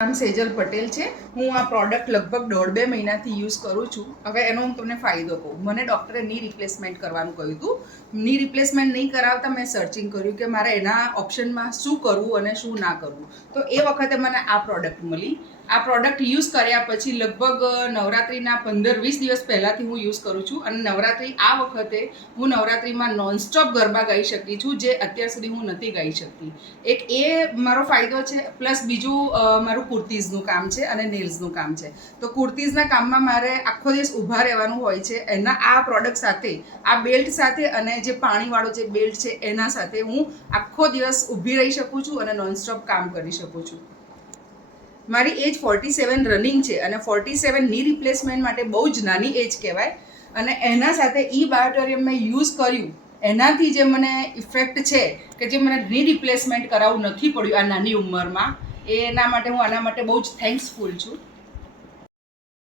નામ સેજલ પટેલ છે. હું આ પ્રોડક્ટ લગભગ 1.5-2 મહિનાથી યુઝ કરું છું. હવે એનો હું તમને ફાયદો કહું. મને ડૉક્ટરે ની રિપ્લેસમેન્ટ કરવાનું કહ્યું હતું. ની રિપ્લેસમેન્ટ નહીં કરાવતા મેં સર્ચિંગ કર્યું કે મારે એના ઓપ્શનમાં શું કરવું અને શું ના કરવું. તો એ વખતે મને આ પ્રોડક્ટ મળી. આ પ્રોડક્ટ યુઝ કર્યા પછી લગભગ નવરાત્રિના 15-20 દિવસ પહેલાંથી હું યુઝ કરું છું અને નવરાત્રિ આ વખતે હું નવરાત્રિમાં નોનસ્ટોપ ગરબા ગાઈ શકી છું, જે અત્યાર સુધી હું નથી ગાઈ શકતી. એક એ મારો ફાયદો છે. પ્લસ બીજું મારું કુર્તીઝનું કામ છે અને નેલ્સનું કામ છે. તો કુર્તીઝના કામમાં મારે આખો દિવસ ઊભા રહેવાનું હોય છે. એના આ પ્રોડક્ટ સાથે, આ બેલ્ટ સાથે અને જે પાણીવાળો જે બેલ્ટ છે એના સાથે હું આખો દિવસ ઊભી રહી શકું છું અને નોનસ્ટોપ કામ કરી શકું છું. મારી એજ 47 રનિંગ છે અને 47 ની રિપ્લેસમેન્ટ માટે બહુ જ નાની એજ કહેવાય. અને એના સાથે બાયોટોરિયમ મેં યુઝ કર્યું, એનાથી જે મને ઇફેક્ટ છે કે જે મને ની રિપ્લેસમેન્ટ કરાવવું નથી પડ્યું આ નાની ઉંમરમાં, એના માટે હું આના માટે બહુ જ થેન્ક્સફુલ છું.